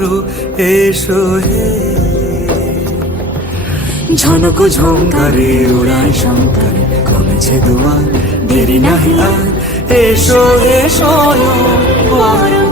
করো এসো হে। ঝনক ঝঙ্কারে ওড়ায় শঙ্কর, কমেছে দুয়ার, দেরি নাহি আর, এসো এসো করো